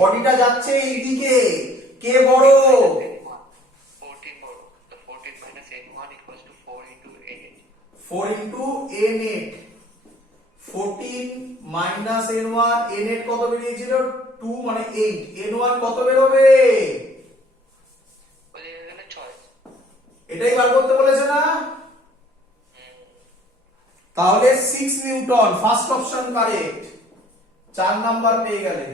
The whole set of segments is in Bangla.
বডিটা যাচ্ছে এইদিকে, কে বড়? 14 বড়। তো 14 minus n1 equals to 4 into n8. 4 into n8, 14 minus n1, n8 কত বেরিয়েছিল? 2 মানে 8, n1 কত বেরোবে? বলে গেলে 6। এটাই বার করতে বলেছে না? তাহলে 6 Newton, first option correct. 4 number পেয়ে গেলে।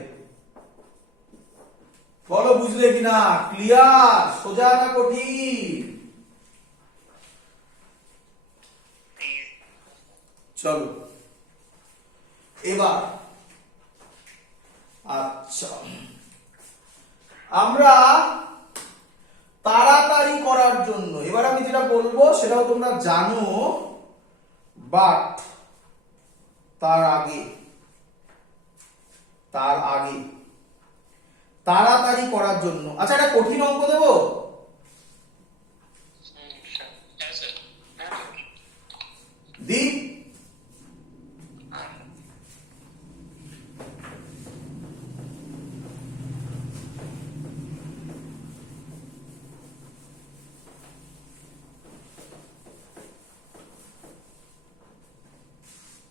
বলো বুঝলে কিনা? ক্লিয়ার? সোজা না কঠিন? চলো এবার আচ্ছা, আমরা তাড়াতাড়ি করার জন্য এবার আমি যেটা বলবো সেটাও তোমরা জানো, বাট তার আগে তাড়াতাড়ি করার জন্য, আচ্ছা এটা কঠিন অঙ্ক দেবো? দি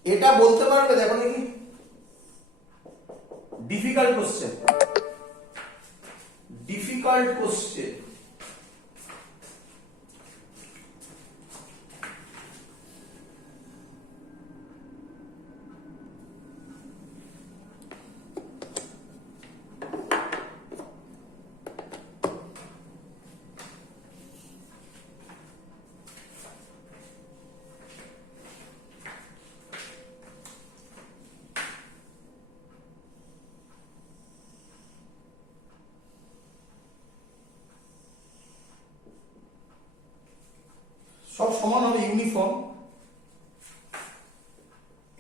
এটা বলতে পারবে? দেখো দেখি, ডিফিকাল্ট কোশ্চেন, ডিফিকাল্ট কোশ্চেন। সব সমান হবে, ইউনিফর্ম।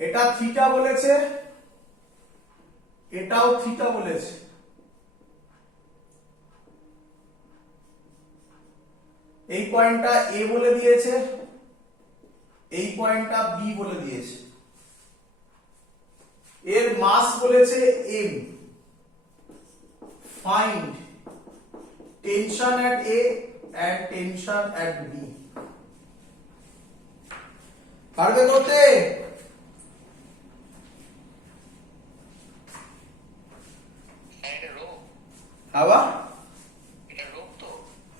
এটা থিটা বলেছে, এটাও থিটা বলেছে। এই পয়েন্টটা এ বলে দিয়েছে, এই পয়েন্টটা বি বলে দিয়েছে। এর মাস বলেছে M. Find tension at A and tension at B. পারবে করতে?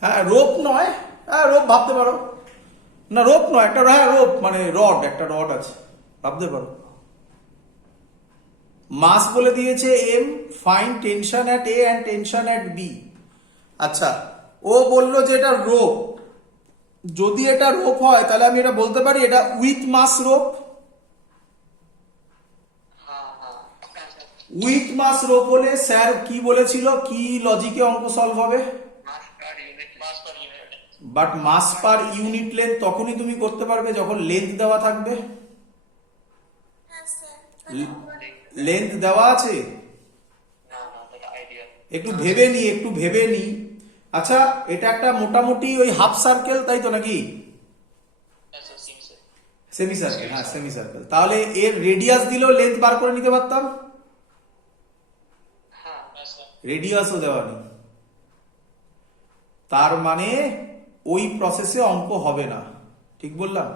হ্যাঁ রোপ নয়, হ্যাঁ রোপ ভাবতে পারো, না রোপ নয়, একটা হ্যাঁ রোপ মানে রড, একটা রড আছে ভাবতে পারো। মাস বলে দিয়েছে M, find tension at A and tension at B. আচ্ছা ও বললো যে এটা রোপ, যদি এটা রোপ হয় তাহলে আমি এটা বলতে পারি এটা with mass rope. With mass rope হলে স্যার কি বলেছিল, কি লজিকে অঙ্ক সলভ হবে? But mass per unit length তখনই তুমি করতে পারবে যখন লেন্থ দেওয়া থাকবে। লেন্থ দেওয়া আছে, একটু ভেবে নি। আচ্ছা এটা একটা মোটামুটি ওই হাফ সার্কেল, তাই তো নাকি? সেমি সার্কেল, হ্যাঁ সেমি সার্কেল। তাহলে এর রেডিয়াস দিলেও লেন্থ বার করে নিতে পারতাম, রেডিয়াসও দেওয়া নেই। তার মানে ওই প্রসেসে অঙ্ক হবে না, ঠিক বললাম?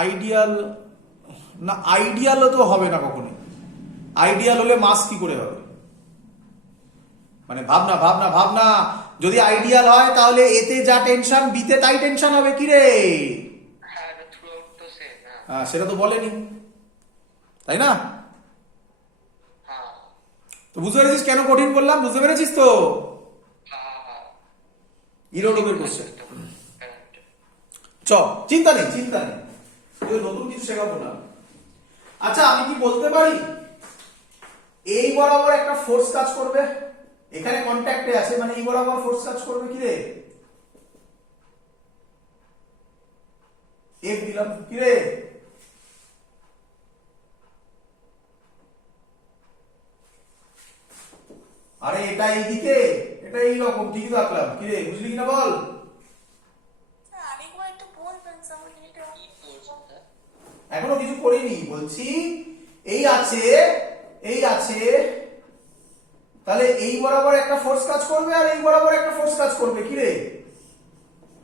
আইডিয়াল না, আইডিয়ালও তো হবে না কখনো। আইডিয়াল হলে মাস কি করে হবে? মানে ভাবনা ভাবনা ভাবনা, যদি আইডিয়াল হয় তাহলে এতে যা টেনশন বিতে তাই টেনশন হবে, কি রে? হ্যাঁ সেটা তো বলেনি, তাই না? তো বুঝতে পেরেছিস কেন কঠিন বললাম? বুঝতে পেরেছিস তো? ইরোডোবের কোশ্চেন। চ চিন্তা নেই, নতুন কিছু শেখাবো না। আচ্ছা আমি কি বলতে পারি এই বরাবর একটা ফোর্স কাজ করবে, এখানে কন্ট্যাক্টে আছে মানে এই বরাবর ফোর্স কাজ করবে, কি রে? এফ দিলাম, কি রে? আরে এটা এইদিকে, এটা এইরকম ঠিকই রাখলাম, কি রে বুঝলি কিনা বল? এখনো কিছু করিনি, বলছি এই আছে, এই আছে, তাহলে এই বরাবর একটা ফোর্স কাজ করবে আর এই বরাবর একটা ফোর্স কাজ করবে, কি রে?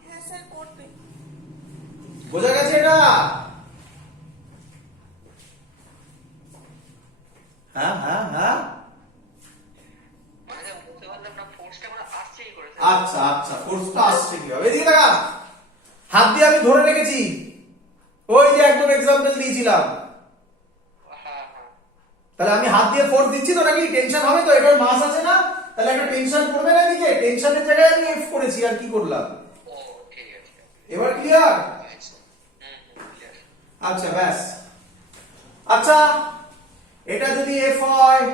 হ্যাঁ স্যার করবে। বোঝা গেছে এটা? হ্যাঁ হ্যাঁ হ্যাঁ। মানে যা বুঝতে পারলাম না, ফোর্সটা মানে আসছেই করে স্যার। আচ্ছা আচ্ছা, ফোর্সটা আসছে কি হবে? এদিকে দেখা, হাত দিয়ে আমি ধরে রেখেছি, ওই যে একদম এক্সাম্পল দিয়েছিলাম। হ্যাঁ হ্যাঁ তাহলে আমি হাত দিয়ে ফোর্স দিচ্ছি তো, নাকি টেনশন হবে তো? এটার মাস আছে না, তাহলে একটা টেনশন পড়বে না এদিকে, টেনশনের জায়গায় আমি এফ করেছি, আর কি করলাম? ও ঠিক আছে। এবার ক্লিয়ার? ক্লিয়ার। আচ্ছা ব্যাস। আচ্ছা, এটা যদি এফ হয়,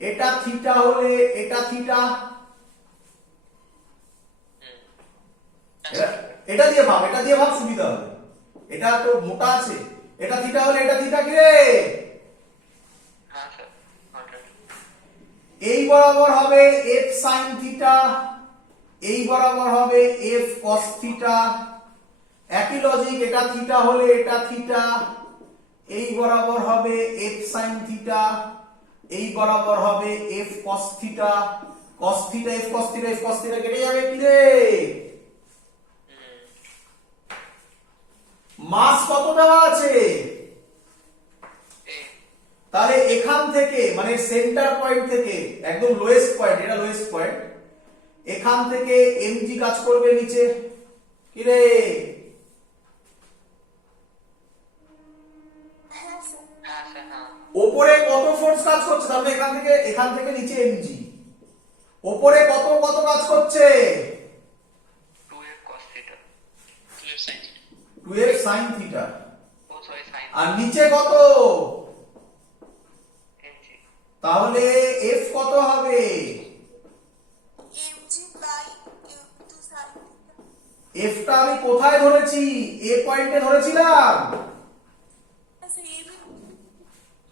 এটা থিটা হলে এটা থিটা, এটা দিয়ে ভাব, এটা দিয়ে ভাব, সুবিধা হবে। এটা তো মোটা আছে, এটা থিটা হলে এটা থিটা, কি রে? হ্যাঁ স্যার 100। এই বরাবর হবে এফ সাইন থিটা, এই বরাবর হবে এফ কস থিটা। একই লজিক, এটা থিটা হলে এটা থিটা, এই বরাবর হবে এফ সাইন থিটা, এই বরাবর হবে F cos theta. Cos theta F cos theta, F cos theta কেটে যাবে, কি রে? মাস কত দেওয়া আছে? তাহলে এখান থেকে, মানে সেন্টার পয়েন্ট থেকে, একদম লোয়েস্ট পয়েন্ট, এটা লোয়েস্ট পয়েন্ট, এখান থেকে এমজি কাজ করবে নিচে, কি রে? হ্যাঁ স্যার। হ্যাঁ স্যার হ্যাঁ। ওপরে কত ফোর্স কাজ করছে? তাহলে এখান থেকে নিচে এমজি, ওপরে কত কত কাজ করছে? 2f cos theta 2f sin theta 2f sin theta. Oh sorry sin আর নিচে কত? mg তাহলে এফ কত হবে? mg by m2 sin theta। এফটা আমি কোথায় ধরেছি? এ পয়েন্টে ধরেছিলাম। আচ্ছা এই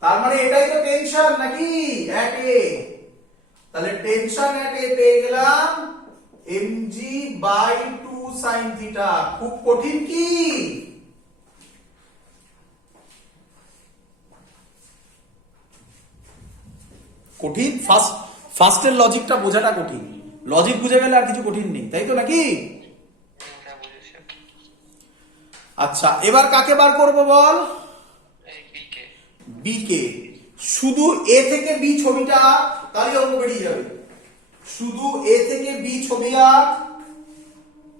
তার মানে এটাই তো টেনশন নাকি, এট এ। তাহলে টেনশন এট এ পেয়ে গেলাম mg বাই 2 sin থিটা। খুব কঠিন কি? কঠিন? ফার্স্টের লজিকটা বোঝাটা কঠিন, লজিক বুঝে গেলে আর কিছু কঠিন নেই, তাই তো নাকি? হ্যাঁ বুঝেছি। আচ্ছা, এবার কাকে বার করব বল? এই b কে বি কে। শুধু এ থেকে বি ছবিটা, তাহলে অঙ্ক বেরিয়ে যাবে। শুধু এ থেকে বি ছবি আঁক,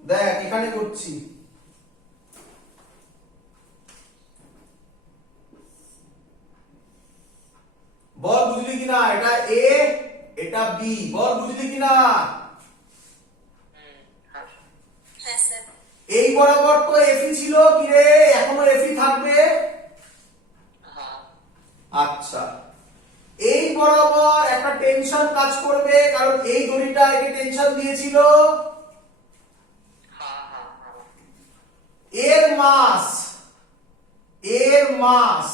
দেখ এখানে করছি। বল বুঝলি কিনা? এটা এ, এটা বি, বল বুঝলি কিনা? হ্যাঁ হ্যাঁ স্যার। এই বরাবর তো এফই ছিল, কি রে? এখনো এফই থাকবে। হ্যাঁ আচ্ছা, এই বরাবর একটা টেনশন কাজ করবে, কারণ এই দড়িটা একে টেনশন দিয়েছিল। হ্যাঁ হ্যাঁ হ্যাঁ এর মাস, এর মাস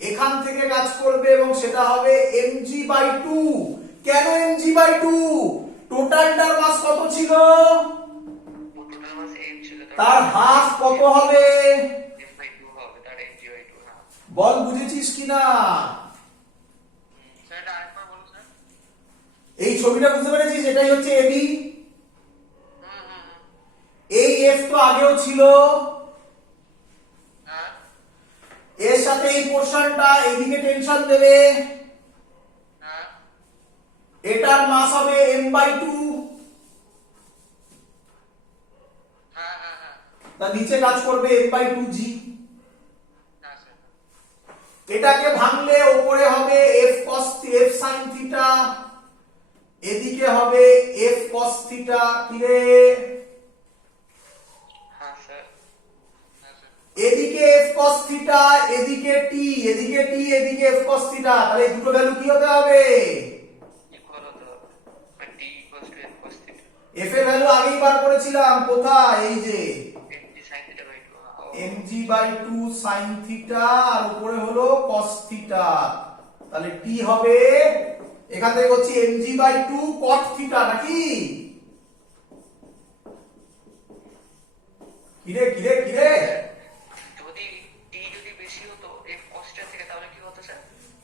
এখান থেকে কাজ করবে এবং সেটা হবে mg বাই 2। কেন mg বাই 2? টোটালটার মাস কত ছিল? টোটাল মাস m ছিল, তার হাফ কত হবে? f বাই 2 হবে, তার mg বাই 2। হ্যাঁ বল বুঝেছিস কিনা? স্যার এটা আরেকবার বলুন স্যার। এই ছবিটা বুঝতে পেরেছিস? এটাই হচ্ছে এবি। এই এফ তো আগেও ছিল, হ্যাঁ এর সাথে এই পোরশনটা এইদিকে টেনশন দেবে, হ্যাঁ এটার মাস হবে m বাই 2। হ্যাঁ হ্যাঁ হ্যাঁ তার নিচে কাজ করবে m বাই 2g। হ্যাঁ স্যার এটাকে ভাঙলে উপরে হবে f cos f sin theta, এদিকে হবে f cos থিটা, কি রে? হ্যাঁ স্যার হ্যাঁ স্যার এদিকে f cos থিটা, এদিকে t, এদিকে t, এদিকে f cos থিটা, তাহলে এই দুটো ভ্যালু কি হতে হবে? ইকুয়াল হতে হবে, মানে t equals to f cos theta f এর ভ্যালু আগেই বার করেছিলাম, কোথায়? এই যে mg sin theta by 2। হ্যাঁ mg বাই 2 sin থিটা, আর উপরে হলো cos থিটা, তাহলে t হবে, এখান থেকে হচ্ছে mg বাই 2 cot থিটা, নাকি? কিরে কিরে কিরে? যদি বেশি হতো এই কস্টের থেকে তাহলে কি হতো স্যার?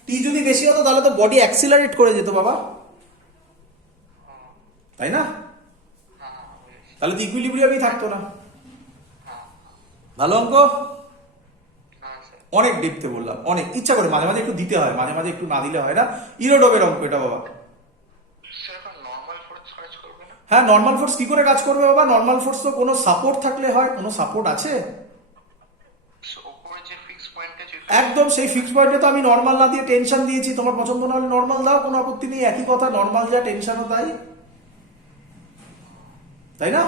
টি যদি বেশি হতো তাহলে তো বডি অ্যাক্সিলারেট করে যেত বাবা, তাই না? হ্যাঁ বুঝেছি। তাহলে তো ইকুইলিব্রিয়ামই থাকতো না। হ্যাঁ ভালো অঙ্ক, হ্যাঁ স্যার। অনেক ডিপতে বললাম, অনেক ইচ্ছা করে মাঝে মাঝে একটু দিতে হয়, মাঝে মাঝে একটু না দিলে হয় না। ইরোডবের অঙ্ক এটা বাবা। স্যার এখন নর্মাল ফোর্স কাজ করবে না? হ্যাঁ, নর্মাল ফোর্স কি করে কাজ করবে বাবা? নর্মাল ফোর্স তো কোনো সাপোর্ট থাকলে হয়, কোনো সাপোর্ট আছে? ওপরে যে ফিক্স পয়েন্ট আছে একদম সেই ফিক্স পয়েন্টে তো আমি নর্মাল না দিয়ে টেনশন দিয়েছি। তোমার পছন্দ না হলে নর্মাল দাও, কোনো আপত্তি নেই, একই কথা, নর্মাল যা টেনশনও তাই, তাই না?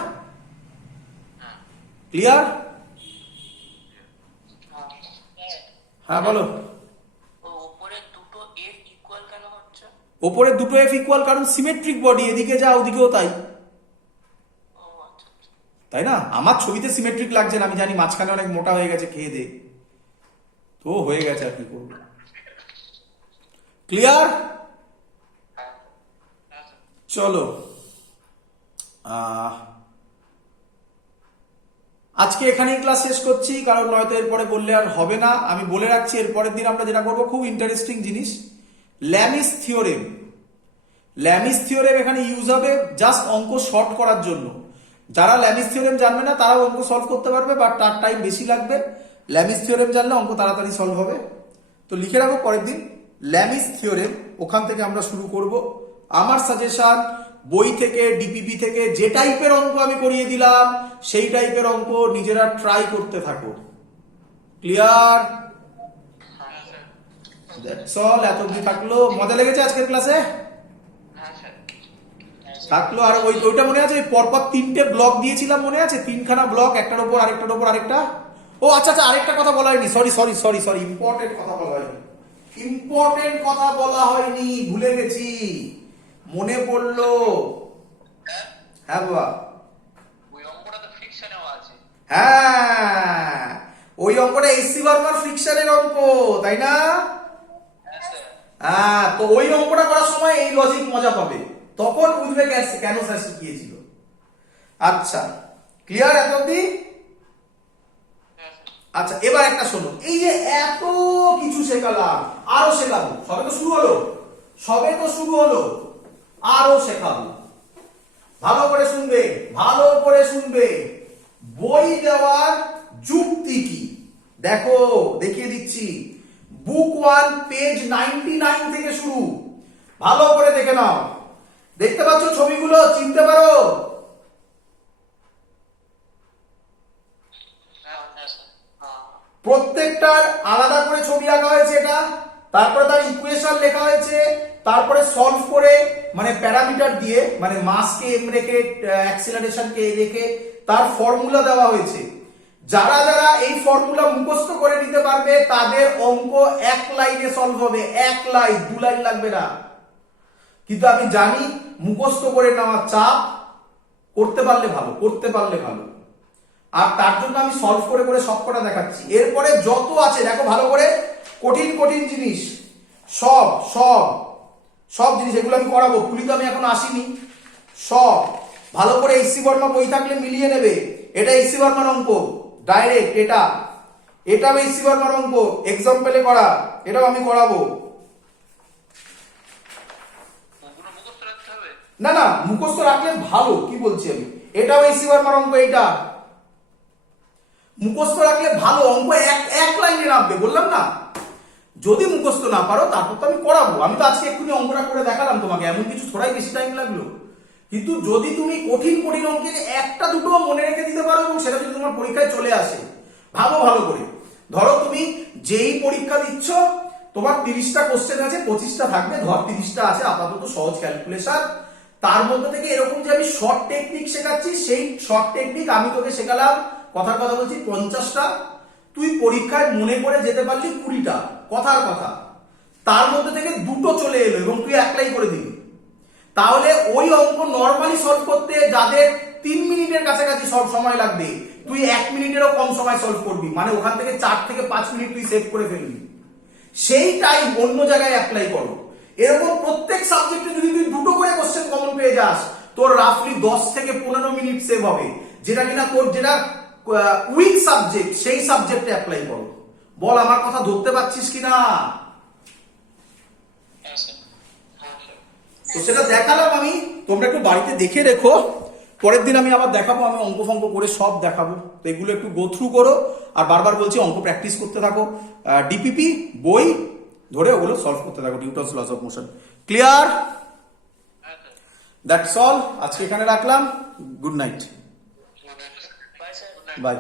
ক্লিয়ার? হ্যাঁ বলো। ওপরে দুটো এফ ইকুয়াল কেন হচ্ছে? ওপরে দুটো এফ ইকুয়াল কারণ সিমেট্রিক বডি, এদিকে যা ওদিকেও তাই, ও আচ্ছা আচ্ছা। তাই না? আমার ছবিতে সিমেট্রিক লাগছে না, আমি জানি মাঝখানে অনেক মোটা হয়ে গেছে খেয়ে দে, তো হয়ে গেছে, আর কি করবো। ক্লিয়ার? হ্যাঁ হ্যাঁ স্যার। চলো, আজকে এখানেই ক্লাস শেষ করছি, কারণ নয়তো এরপরে বললে আর হবে না। আমি বলে রাখছি এরপরের দিন আমরা যেটা করবো, খুব ইন্টারেস্টিং জিনিস, ল্যামিস থিওরেম। ল্যামিস থিওরেম এখানে ইউজ হবে জাস্ট অঙ্ক শর্ট করার জন্য। যারা ল্যামিস থিওরেম জানবে না তারাও অঙ্ক সলভ করতে পারবে, বাট তার টাইম বেশি লাগবে। ল্যামিস থিওরেম জানলে অঙ্ক তাড়াতাড়ি সলভ হবে। তো লিখে রাখো পরের দিন ল্যামিস থিওরেম, ওখান থেকে আমরা শুরু করব। আমার সাজেশন, বই থেকে ডিপিপি থেকে যে টাইপের অঙ্ক আমি করিয়ে দিলাম সেই টাইপের অঙ্ক নিজেরা ট্রাই করতে থাকো। ক্লিয়ার? হ্যাঁ স্যার। That's all. এত অবধি থাকলো, মজা লেগেছে আজকের ক্লাসে? হ্যাঁ স্যার। থাকলো। আর ওইটা মনে আছে, পরপর তিনটে ব্লক দিয়েছিলাম, মনে আছে? তিনখানা ব্লক, একটার ওপর আরেকটার ওপর আরেকটা। ও আচ্ছা আচ্ছা, আরেকটা কথা বলা হয়নি, sorry sorry sorry sorry, important কথা বলা হয়নি, ইম্পর্টেন্ট কথা বলা হয়নি, ভুলে গেছি, মনে পড়লো। হ্যাঁ বাবা, ওই অঙ্কটা তো ফ্রিকশনেও আছে। হ্যাঁ ওই অঙ্কটা এসসি বর্মার ফ্রিকশনের অঙ্ক, তাই না? হ্যাঁ স্যার। হ্যাঁ, তো ওই অঙ্কটা করার সময় এই লজিক মজা পাবে, তখন বুঝবে কেন স্যার শিখিয়েছিল। আচ্ছা, ক্লিয়ার এত অবধি? হ্যাঁ স্যার। আচ্ছা, এবার একটা শোনো, এই যে এত কিছু শেখালাম, আরো শেখাবো, সবে তো শুরু হলো, সবে তো শুরু হলো, আরো শেখাবো। ভালো করে শুনবে, ভালো করে শুনবে। বই দেওয়ার যুক্তি কি দেখো, দেখিয়ে দিচ্ছি। বুক 1 পেজ 99 থেকে শুরু, ভালো করে দেখে নাও। দেখতে পাচ্ছ ছবিগুলো, চিনতে পারো? হ্যাঁ হ্যাঁ স্যার। হ্যাঁ প্রত্যেকটার আলাদা করে ছবি আঁকা হয়েছে এটা, তারপরে তার ইকুয়েশন লেখা হয়েছে, তারপরে সলভ করে মানে প্যারামিটার দিয়ে, মানে মাসকে এম রেখে অ্যাক্সিলারেশনকে এ রেখে তার ফর্মুলা দেওয়া হয়েছে। যারা যারা এই ফর্মুলা মুখস্থ করে নিতে পারবে তাদের অঙ্ক এক লাইনে সলভ হবে, এক লাইন, 2 লাইন লাগবে না। কিন্তু আমি জানি মুখস্থ করে নেওয়া চাপ, করতে পারলে ভালো, করতে পারলে ভালো। আর তার জন্য আমি সলভ করে করে সবকটা দেখাচ্ছি। এরপরে যত আছে দেখো ভালো করে, কঠিন কঠিন জিনিস সব সব সব জিনিস এগুলো আমি করাবো। পুলি তো আমি এখন আসিনি, সব ভালো করে এসসি বর্মা বই থাকলে মিলিয়ে নেবে। এটা এসসি বর্মার অঙ্ক ডাইরেক্ট, এটাও এসসি বর্মার অঙ্ক এক্সাম্পলে করা, এটাও আমি করাবো। ওগুলো মুখস্থ রাখতে হবে? না না, মুখস্থ রাখলে ভালো, কি বলছি আমি, এটাও এসসি বর্মার অঙ্ক, এইটা মুখস্থ রাখলে ভালো, অঙ্ক এক লাইনে নামবে, বললাম না? যদি মুখস্থ না পারো তারপর তো আমি করাবো। আমি তো আজকে এক্ষুনি অঙ্কটা করে দেখালাম তোমাকে, এমন কিছু থোড়াই বেশি টাইম লাগলো। কিন্তু যদি তুমি কঠিন কঠিন অঙ্কের একটা দুটো মনে রেখে দিতে পারো এবং সেটা যদি তোমার পরীক্ষায় চলে আসে, ভালো ভালো করে ধরো, তুমি যেই পরীক্ষা দিচ্ছ তোমার 30টা কোশ্চেন আছে, 25টা থাকবে, ধর 30টা আছে আপাতত সহজ ক্যালকুলেশন, তার মধ্যে থেকে এরকম যে আমি শর্ট টেকনিক শেখাচ্ছি, সেই শর্ট টেকনিক আমি তোকে শেখালাম, কথার কথা বলছি 50টা, তুই পরীক্ষায় মনে করে যেতে পারলি 20টা, কথার কথা, তার মধ্যে থেকে দুটো চলে এলো এবং তুই অ্যাপ্লাই করে দিবি। তাহলে ওই অঙ্ক নরমালি সলভ করতে যাদের 3 মিনিটের কাছাকাছি সময় লাগবে, তুই 1 মিনিটেরও কম সময় সলভ করবি, মানে ওখান থেকে 4 থেকে 5 মিনিট তুই সেভ করে ফেলবি। সেই টাইম অন্য জায়গায় অ্যাপ্লাই করো। এরকম প্রত্যেক সাবজেক্টে যদি তুই দুটো করে কোশ্চেন কমন পেয়ে যাস, তোর রাফলি 10 থেকে 15 মিনিট সেভ হবে। যেটা কিনা তোর যেটা উইক সাবজেক্ট সেই সাবজেক্টে অ্যাপ্লাই করো, বল আমার কথা ধরতে পারছিস কিনা? হ্যাঁ স্যার। তো সেটা দেখালাম আমি, তোমরা একটু বাড়িতে দেখে রেখো, পরের দিন আমি আবার দেখাবো, আমি অঙ্ক ফঙ্ক করে সব দেখাবো, তো এগুলো একটু গো থ্রু করো, আর বারবার বলছি অঙ্ক প্র্যাকটিস করতে থাকো, ডিপিপি বই ধরে ওগুলো সলভ করতে থাকো, Newton's laws of motion. Clear? হ্যাঁ স্যার। দ্যাটস অল, আজকে এখানে রাখলাম, good night, bye sir. By.